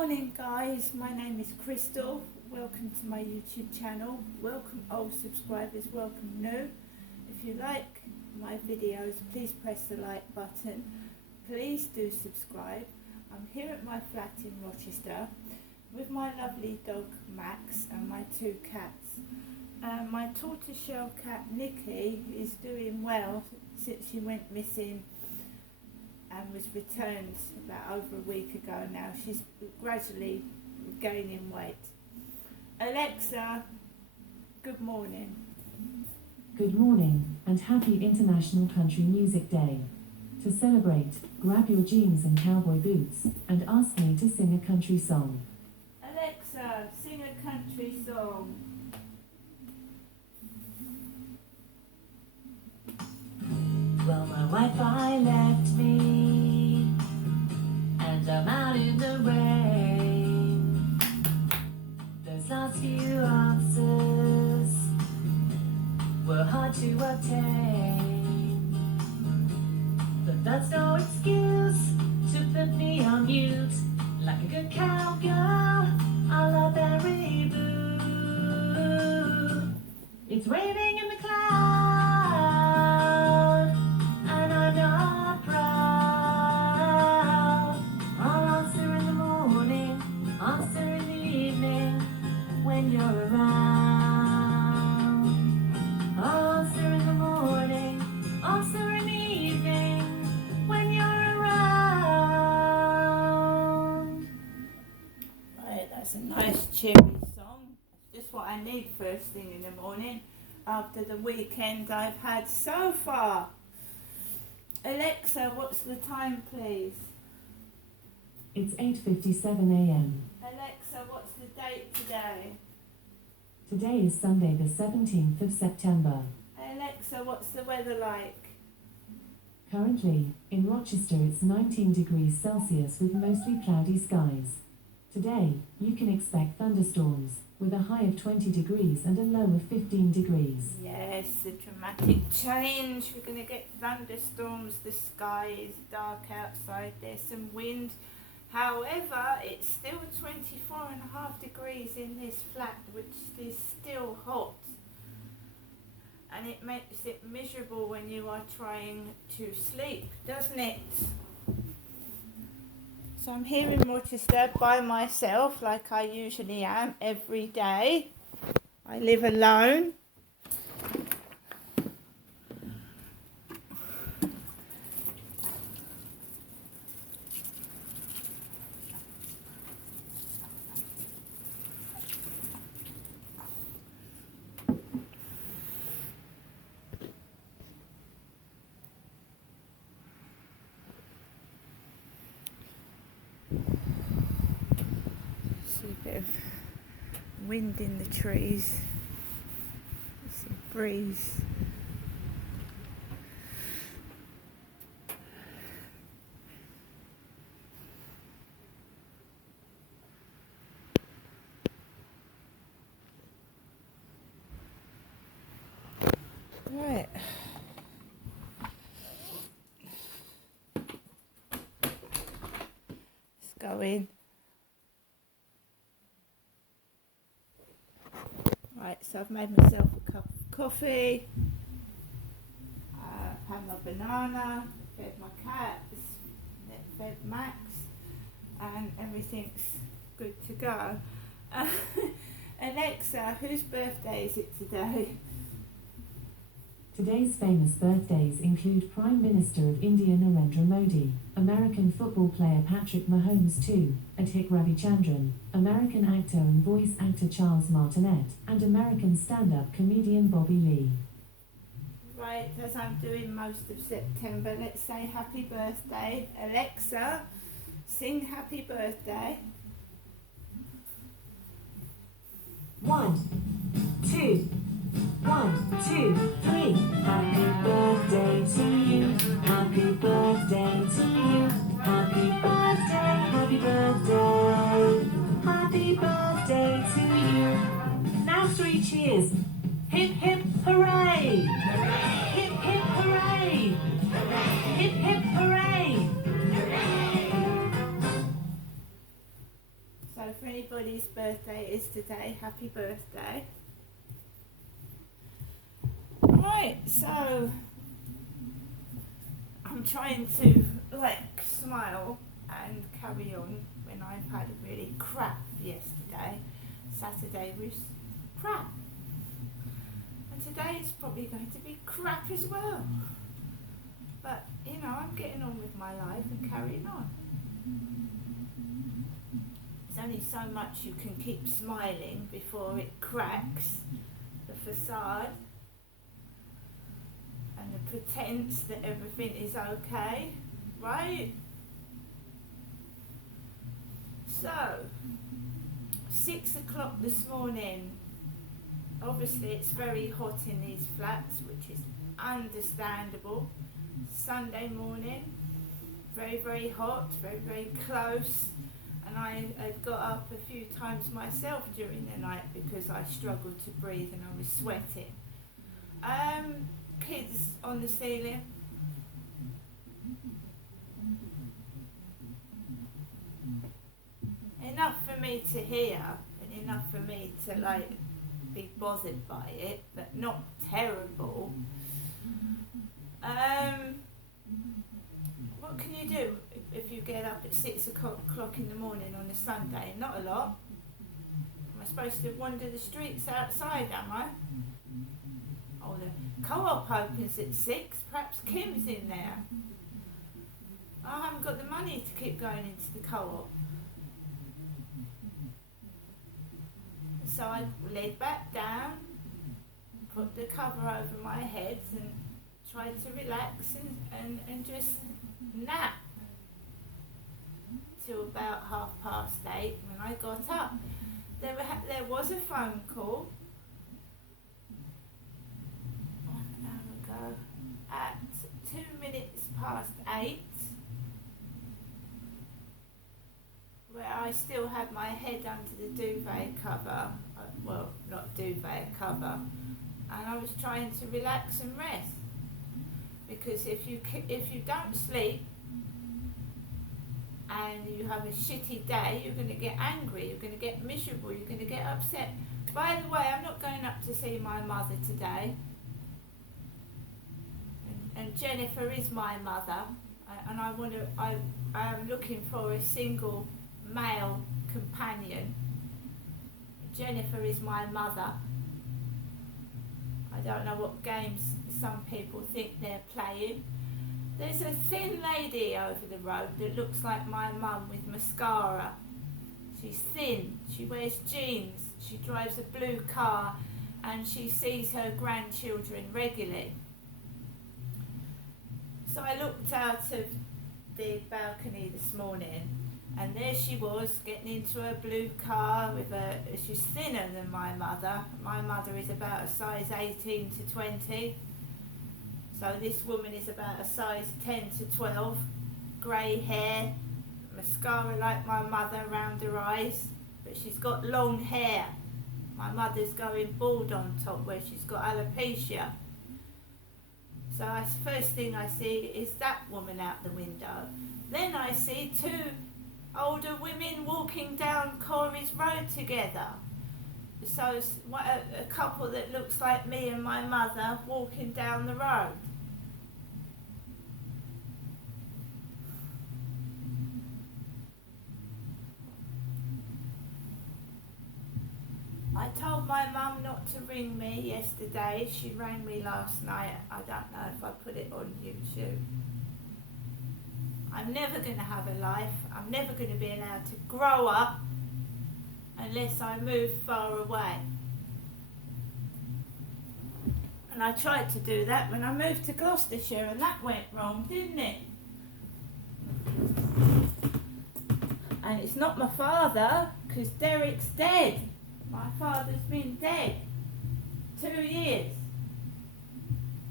Morning guys, my name is Crystal. Welcome to my YouTube channel. Welcome old subscribers, welcome new. If you like my videos, please press the like button. Please do subscribe. I'm here at my flat in Rochester with my lovely dog Max and my two cats. My tortoiseshell cat Nikki is doing well since she went missing and was returned about over a week ago now. She's gradually gaining weight. Alexa, good morning. Good morning, and happy International Country Music Day. To celebrate, grab your jeans and cowboy boots, and ask me to sing a country song. Alexa, sing a country song. Well, my Wi-Fi left me, and I'm out in the rain. Those last few answers were hard to obtain, but that's no excuse to put me on mute. Like a good cowgirl, a la Barry Boo. It's raining in the clouds, and I'm not proud. I'll answer in the morning, answer in the evening, when you're around. I'll answer in the morning, answer in the evening, when you're around. Right, that's a nice cheery song. It's just what I need first thing in the morning after the weekend I've had so far. Alexa, what's the time please? It's 8:57 a.m. Alexa, what's the date today? Today is Sunday the 17th of September. Alexa, what's the weather like? Currently, in Rochester it's 19 degrees Celsius with mostly cloudy skies. Today, you can expect thunderstorms, with a high of 20 degrees and a low of 15 degrees. Yes, a dramatic change. We're going to get thunderstorms. The sky is dark outside. There's some wind. However, it's still 24.5 degrees in this flat, which is still hot. And it makes it miserable when you are trying to sleep, doesn't it? So I'm here in Rochester by myself, like I usually am every day. I live alone. See a bit of wind in the trees. It's a breeze. Right. Let's go in. Right, so I've made myself a cup of coffee, had my banana, fed my cats, fed Max, and everything's good to go. Alexa, whose birthday is it today? Today's famous birthdays include Prime Minister of India Narendra Modi, American football player Patrick Mahomes II, Atik Ravichandran, American actor and voice actor Charles Martinet, and American stand-up comedian Bobby Lee. Right, as I'm doing most of September, let's say happy birthday. Alexa, sing happy birthday. 1, 2, 1, 2, 3. Happy birthday to you. Happy birthday to you. Happy birthday, happy birthday. Happy birthday to you. Now 3 cheers. Hip hip hooray. Hip hip hooray. Hip hip hooray. anybody's birthday is today, happy birthday. Right, so I'm trying to like smile and carry on when I've had a really crap yesterday. Saturday was crap. And today it's probably going to be crap as well. But, you know, I'm getting on with my life and carrying on. There's only so much you can keep smiling before it cracks the facade and the pretense that everything is okay, right? So, 6 o'clock this morning. Obviously it's very hot in these flats, which is understandable. Sunday morning, very, very hot, very, very close. And I had got up a few times myself during the night because I struggled to breathe and I was sweating. Kids on the ceiling. Enough for me to hear and enough for me to like be bothered by it, but not terrible. What can you do if you get up at 6 o'clock in the morning on a Sunday? Not a lot. Am I supposed to wander the streets outside, am I? Oh, the co-op opens at 6. Perhaps Kim's in there. I haven't got the money to keep going into the co-op. So I laid back down, put the cover over my head and tried to relax and just nap till about 8:30 when I got up. There was a phone call 1 hour ago at 8:02 where I still had my head under the duvet cover, well, not duvet cover, and I was trying to relax and rest. Because if you don't sleep and you have a shitty day, you're going to get angry, you're going to get miserable, you're going to get upset. By the way, I'm not going up to see my mother today. And Jennifer is my mother, and I am looking for a single male companion. Jennifer is my mother. I don't know what games some people think they're playing. There's a thin lady over the road that looks like my mum with mascara. She's thin, she wears jeans, she drives a blue car, and she sees her grandchildren regularly. So I looked out of the balcony this morning, and there she was getting into a blue car with she's thinner than my mother. My mother is about a size 18 to 20. So this woman is about a size 10 to 12. Grey hair, mascara like my mother around her eyes, but she's got long hair. My mother's going bald on top where she's got alopecia. So first thing I see is that woman out the window. Then I see 2 older women walking down Corey's Road together. So it's a couple that looks like me and my mother walking down the road. I told my mum not to ring me yesterday. She rang me last night. I don't know if I put it on YouTube. I'm never going to have a life. I'm never going to be allowed to grow up unless I move far away. And I tried to do that when I moved to Gloucestershire, and that went wrong, didn't it? And it's not my father, because Derek's dead. My father's been dead 2 years.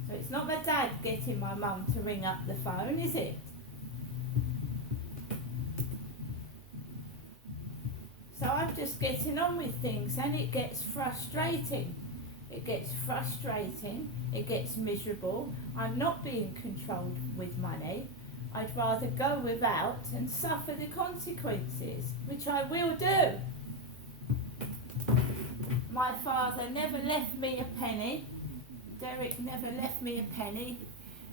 So it's not my dad getting my mum to ring up the phone, is it? So I'm just getting on with things, and it gets frustrating. It gets frustrating, it gets miserable. I'm not being controlled with money. I'd rather go without and suffer the consequences, which I will do. My father never left me a penny. Derek never left me a penny.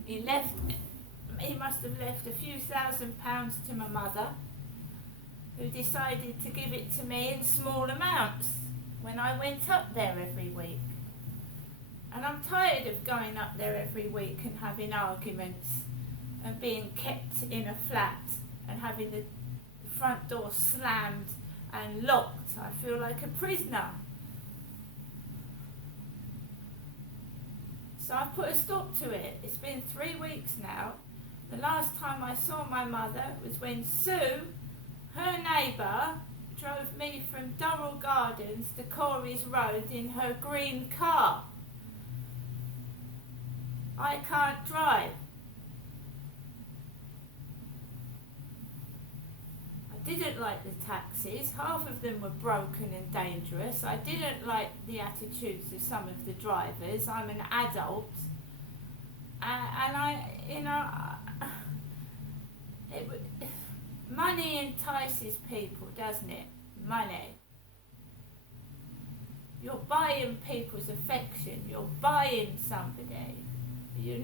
He must have left a few £1,000s to my mother, who decided to give it to me in small amounts when I went up there every week. And I'm tired of going up there every week and having arguments and being kept in a flat and having the front door slammed and locked. I feel like a prisoner. So I've put a stop to it. It's been 3 weeks now. The last time I saw my mother was when Sue, her neighbour, drove me from Durrell Gardens to Corey's Road in her green car. I can't drive. I didn't like the taxis. Half of them were broken and dangerous. I didn't like the attitudes of some of the drivers. I'm an adult. And money entices people, doesn't it? Money. You're buying people's affection. You're buying somebody. They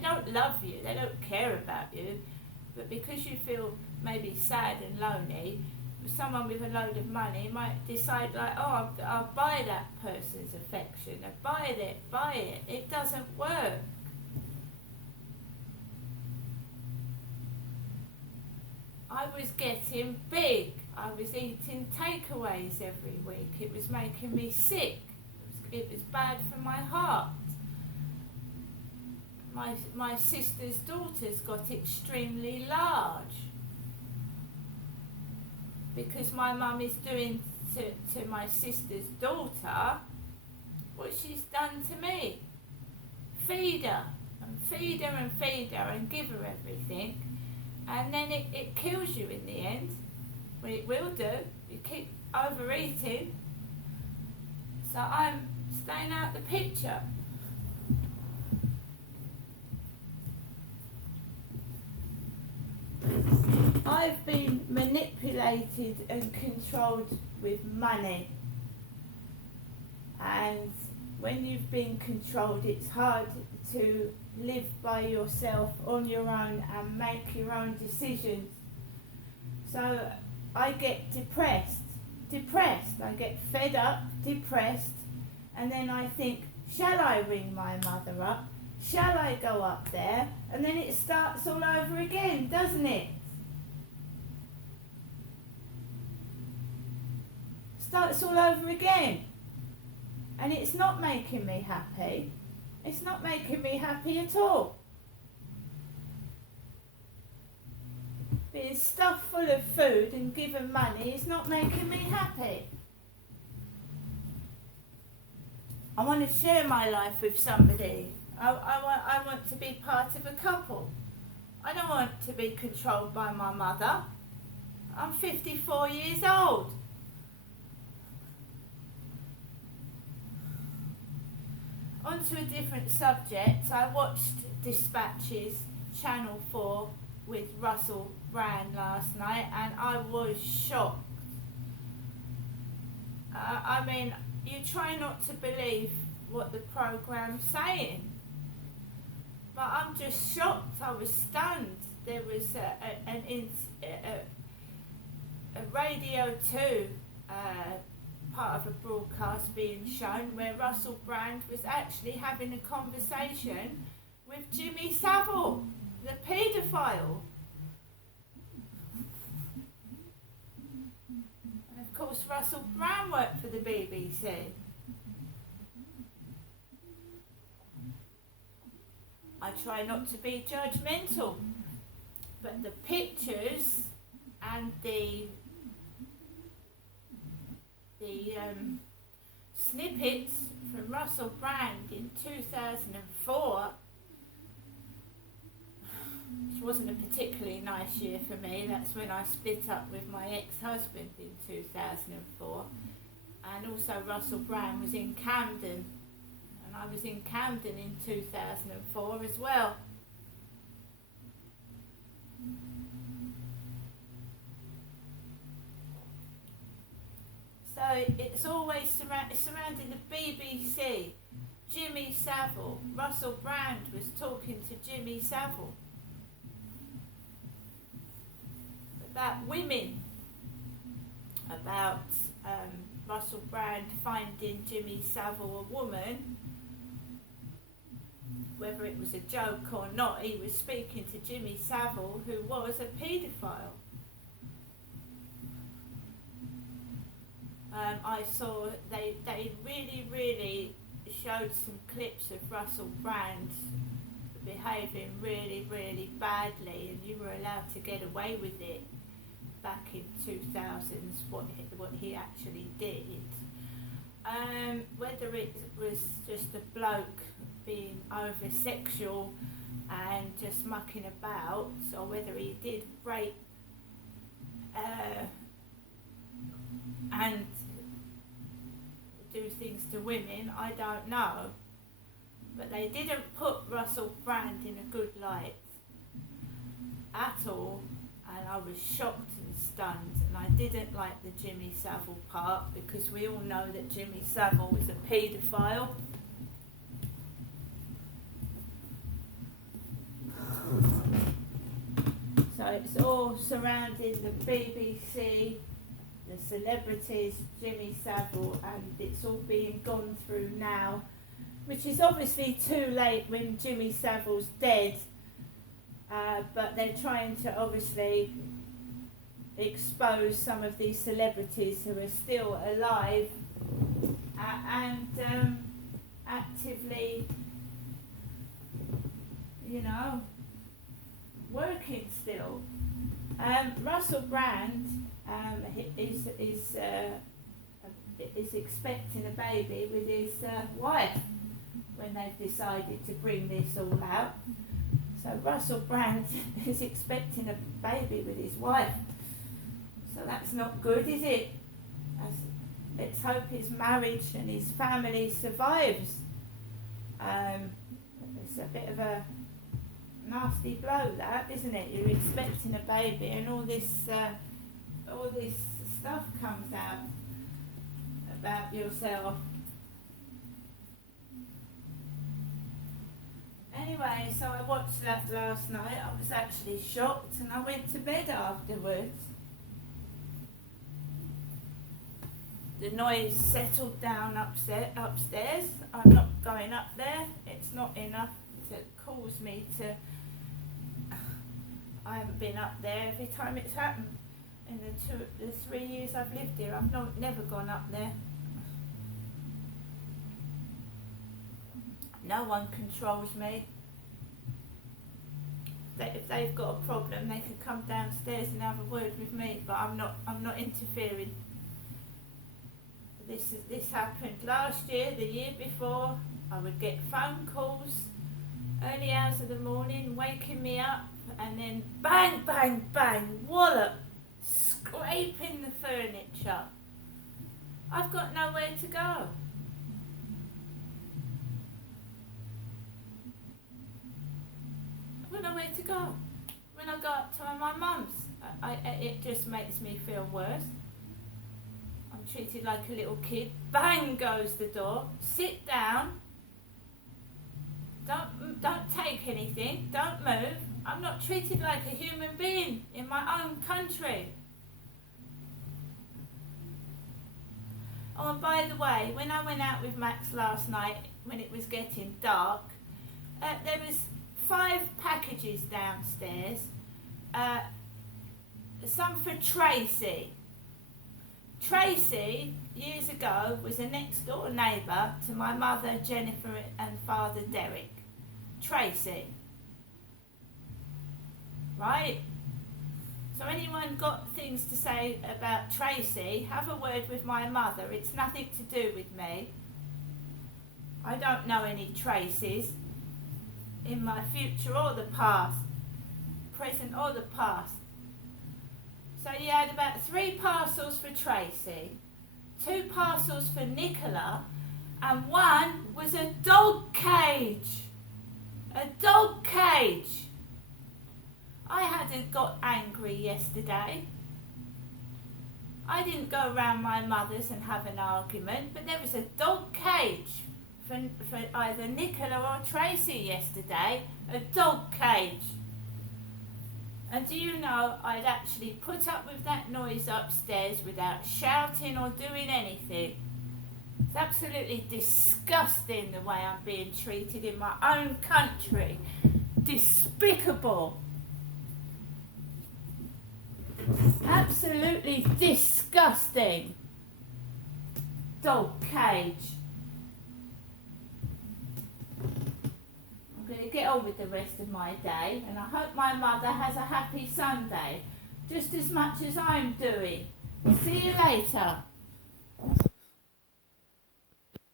don't love you. They don't care about you. But because you feel maybe sad and lonely, someone with a load of money might decide like, oh, I'll buy that person's affection. Buy it. It doesn't work. I was getting big. I was eating takeaways every week. It was making me sick. It was bad for my heart. My sister's daughters got extremely large because my mum is doing to my sister's daughter what she's done to me. Feed her and feed her and feed her and give her everything, and then it kills you in the end. Well, it will do. You keep overeating. So I'm staying out the picture. I've been manipulated and controlled with money, and when you've been controlled, it's hard to live by yourself on your own and make your own decisions. So I get depressed, I get fed up, depressed, and then I think, shall I ring my mother up? Shall I go up there? And then it starts all over again, doesn't it? Starts all over again. And it's not making me happy. It's not making me happy at all. Being stuffed full of food and given money is not making me happy. I want to share my life with somebody. I want to be part of a couple. I don't want to be controlled by my mother. I'm 54 years old. On to a different subject. I watched Dispatches, Channel 4, with Russell Brand last night, and I was shocked. I mean, you try not to believe what the programme's saying, but I'm just shocked. I was stunned. There was a Radio 2 part of a broadcast being shown where Russell Brand was actually having a conversation with Jimmy Savile, the paedophile. And of course Russell Brand worked for the BBC. I try not to be judgmental, but the pictures and the snippets from Russell Brand in 2004, which wasn't a particularly nice year for me. That's when I split up with my ex-husband in 2004, and also Russell Brand was in Camden, and I was in Camden in 2004 as well. So it's always surrounding the BBC. Jimmy Savile, Russell Brand was talking to Jimmy Savile about women, about Russell Brand finding Jimmy Savile a woman. Whether it was a joke or not, he was speaking to Jimmy Savile, who was a paedophile. I saw they really showed some clips of Russell Brand behaving really badly, and you were allowed to get away with it back in 2000s, what he actually did. Whether it was just a bloke being over sexual and just mucking about, or whether he did rape and do things to women, I don't know. But they didn't put Russell Brand in a good light at all, and I was shocked and stunned, and I didn't like the Jimmy Savile part, because we all know that Jimmy Savile is a paedophile. So it's all surrounding the BBC, the celebrities, Jimmy Savile, and it's all being gone through now, which is obviously too late when Jimmy Savile's dead, but they're trying to obviously expose some of these celebrities who are still alive and actively, working still. Russell Brand is expecting a baby with his wife when they've decided to bring this all out. So Russell Brand is expecting a baby with his wife. So that's not good, is it? Let's hope his marriage and his family survives. It's a bit of a nasty blow, that, isn't it? You're expecting a baby and all this stuff comes out about yourself. Anyway, so I watched that last night. I was actually shocked, and I went to bed afterwards. The noise settled down upstairs. I'm not going up there. It's not enough to cause me to... I haven't been up there every time it's happened. In the 3 years I've lived here, I've never gone up there. No one controls me. If they've got a problem, they can come downstairs and have a word with me, but I'm not interfering. This happened last year, the year before. I would get phone calls early hours of the morning, waking me up, and then bang, bang, bang, wallop, scraping the furniture. I've got nowhere to go. I've got nowhere to go. When I go up to my mum's, it just makes me feel worse. I'm treated like a little kid. Bang goes the door. Sit down. Don't take anything. Don't move. I'm not treated like a human being in my own country. Oh, and by the way, when I went out with Max last night, when it was getting dark, there was 5 packages downstairs. Some for Tracy. Tracy, years ago, was a next door neighbour to my mother Jennifer and father Derek. Tracy. Right? So anyone got things to say about Tracy, have a word with my mother. It's nothing to do with me. I don't know any Tracys in my future or the past, present or the past. So you had about 3 parcels for Tracy, 2 parcels for Nicola, and 1 was a dog cage. A dog cage. I hadn't got angry yesterday. I didn't go around my mother's and have an argument, but there was a dog cage for either Nicola or Tracy yesterday. A dog cage. And do you know, I'd actually put up with that noise upstairs without shouting or doing anything. It's absolutely disgusting the way I'm being treated in my own country. Despicable. Absolutely disgusting. Dog cage. I'm going to get on with the rest of my day, and I hope my mother has a happy Sunday, just as much as I'm doing. See you later.